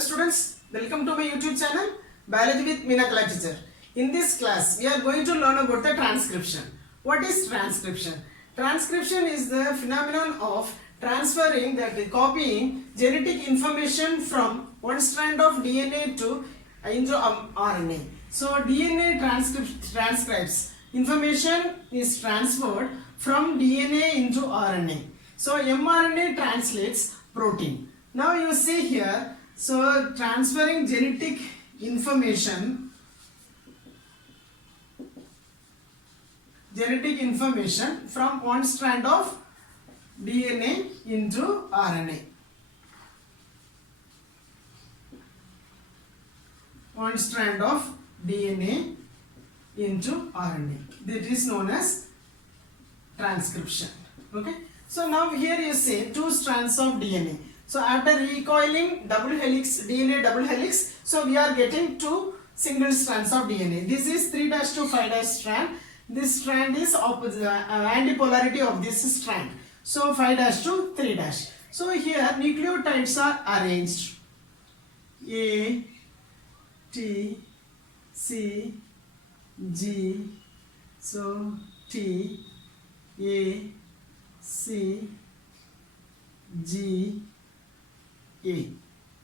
students, welcome to my YouTube channel Biology with Meenakala teacher. In this class, we are going to learn about the transcription. What is transcription? Transcription is the phenomenon of transferring, that is copying genetic information from one strand of DNA to into RNA. So DNA transcribes information is transferred from DNA into RNA. So mRNA translates protein. Now you see here, so transferring genetic information from one strand of DNA into RNA. One strand of DNA into RNA. That is known as transcription. Okay. So now here you see two strands of DNA. So after recoiling DNA double helix, so we are getting two single strands of DNA. This is 3' to 5' strand. This strand is opposite, antipolarity of this strand. So 5' to 3'. So here nucleotides are arranged. A, T, C, G, so T, A, C, G, A.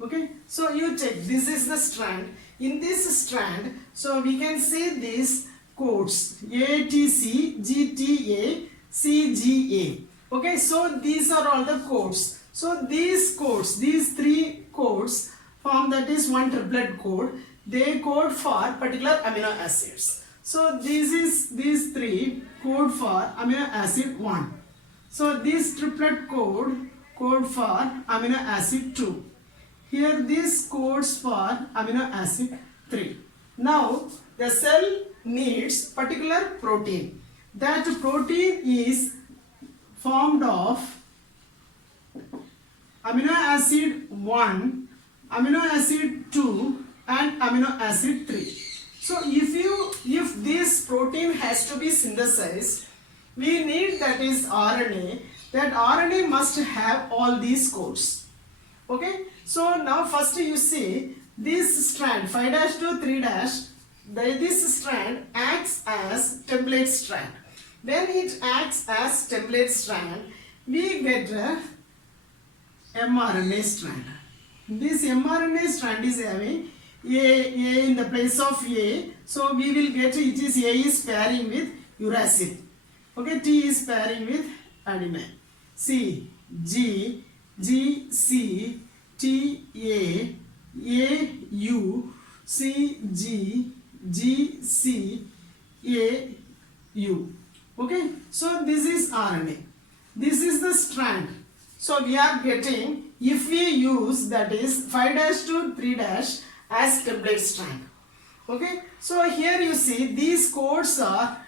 Okay, so you check, this is the strand. In this strand, so we can see these codes ATC, GTA, CGA. Okay, so these are all the codes. So these codes, these three codes form, that is one triplet code. They code for particular amino acids. So these three code for amino acid 1. So this triplet code for amino acid 2. Here this codes for amino acid 3. Now the cell needs particular protein. That protein is formed of amino acid 1, amino acid 2 and amino acid 3. So if this protein has to be synthesized, we need, that is RNA. That RNA must have all these codes. Okay. So now first you see this strand 5' to 3', this strand acts as template strand. When it acts as template strand, we get a mRNA strand. This mRNA strand is having A in the place of A. So we will get, it is A is pairing with uracil. Okay, T is pairing with adenine. C, G, G, C, T, A, U, C, G, G, C, A, U. Okay, so this is RNA. This is the strand. So we are getting, if we use, that is 5' to 3' as template strand. Okay, so here you see these codes are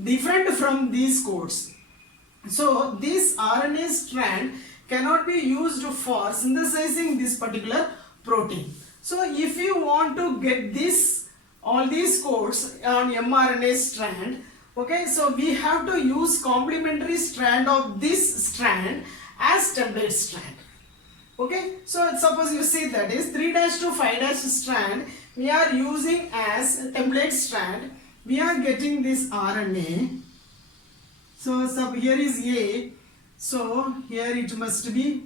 different from these codes. So this RNA strand cannot be used for synthesizing this particular protein. So if you want to get this, all these codes on mRNA strand, okay, so we have to use complementary strand of this strand as template strand. Okay, so suppose you see, that is 3' to 5' strand we are using as template strand. We are getting this RNA. So here is A. So here it must be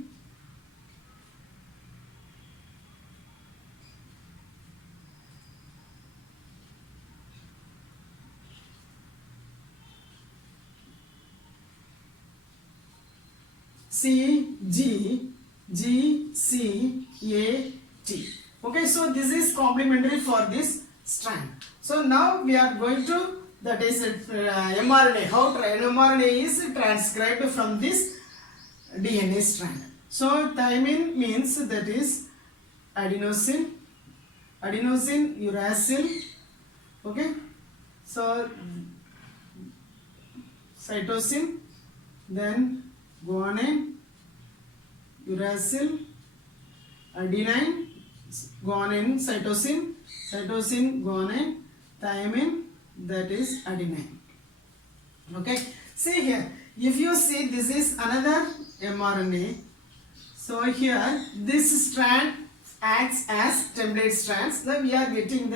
C, G, G, C, A, T. Okay, so this is complementary for this strand. So now we are going to, that is mRNA, how mRNA is transcribed from this DNA strand. So thymine means, that is adenosine, uracil. Okay, so cytosine, then guanine, uracil, adenine, guanine, cytosine, guanine, thymine, that is adenine. Okay, see here, if you see, this is another mRNA. So here this strand acts as template strands. Then we are getting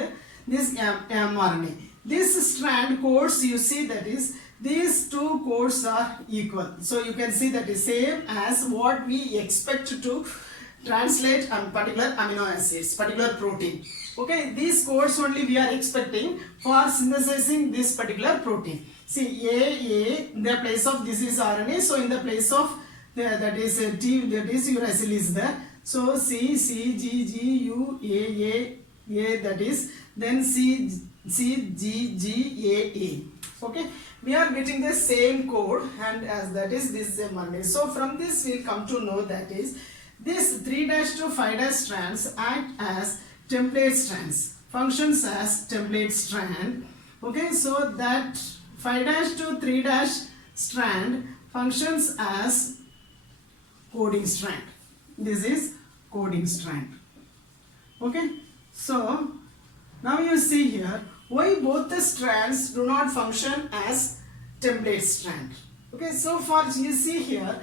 this mRNA. This strand codes, you see, that is these two codes are equal. So you can see that is same as what we expect to translate a particular amino acids, particular protein. Okay, these codes only we are expecting for synthesizing this particular protein. See, A, in the place of this is RNA. So in the place of that is T, that is uracil is there. So C, G, U, A, that is, then C, G, A. Okay, we are getting the same code, and as that is this mRNA. So from this we will come to know that is this 3' to 5' strands act as template strands, functions as template strand. Okay, so that 5' to 3' strand functions as coding strand. This is coding strand. Okay, so now you see here why both the strands do not function as template strand. Okay, so for you see here,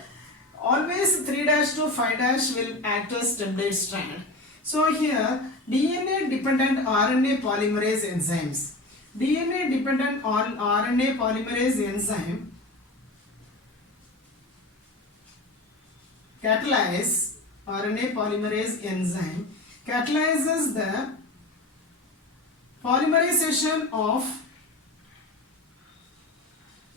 always 3' to 5' will act as template strand. So here DNA dependent RNA polymerase enzymes. DNA dependent on RNA polymerase enzyme catalyze RNA polymerase enzyme catalyzes the polymerization of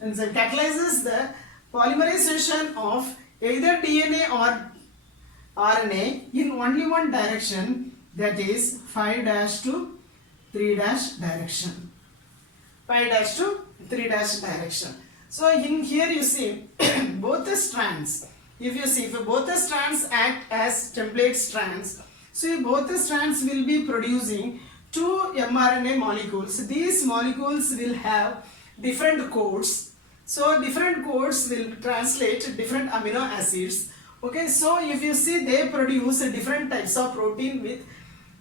enzyme catalyzes the polymerization of either DNA or RNA in only one direction, that is 5' to 3' direction. 5' to 3' direction. So in here you see both the strands. If you see, if both the strands act as template strands, so both the strands will be producing two mRNA molecules. These molecules will have different codes. So different codes will translate different amino acids. Okay, so if you see, they produce different types of protein with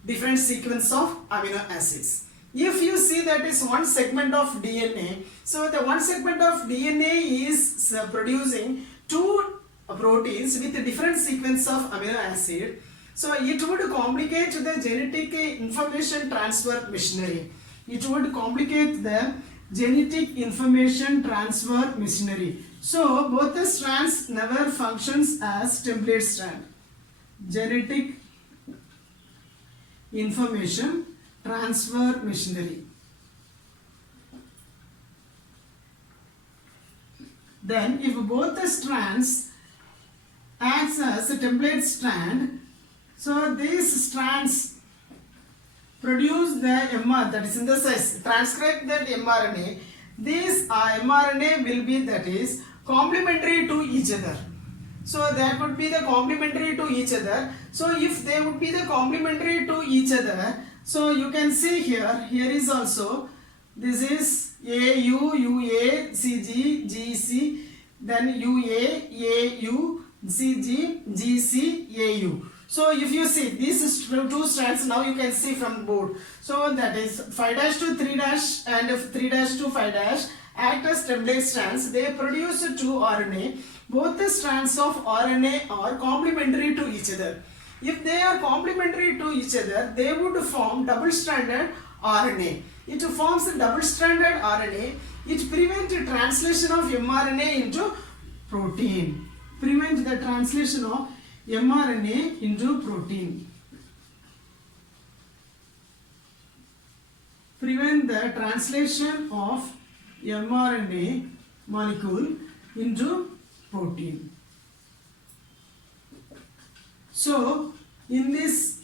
different sequence of amino acids. If you see that is one segment of DNA, so the one segment of DNA is producing two proteins with a different sequence of amino acid. So it would complicate the genetic information transfer machinery. It would complicate the genetic information transfer machinery. So both the strands never functions as template strand. Genetic information transfer machinery. Then if both the strands acts as a template strand, so these strands produce the MR, that is synthesize, transcribe that mRNA. This mRNA will be, that is, complementary to each other. So that would be the complementary to each other. So if they would be the complementary to each other, so you can see here is also, this is AU, UA, CG, GC, then UA, AU, CG, GC, AU. So if you see, these two strands now you can see from board. So that is 5' to 3' and 3' to 5' act as template strands. They produce two RNA. Both the strands of RNA are complementary to each other. If they are complementary to each other, they would form double-stranded RNA. It forms a double-stranded RNA. It prevents the translation of mRNA into protein. Prevent the translation of mRNA into protein. Prevent the translation of mRNA molecule into protein. So in this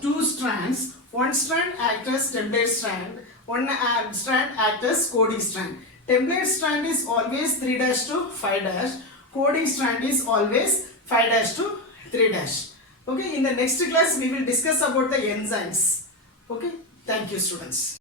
two strands, one strand acts as template strand, one strand acts as coding strand. Template strand is always 3' to 5'. Coding strand is always 5' to 3'. Okay, in the next class we will discuss about the enzymes. Okay, thank you students.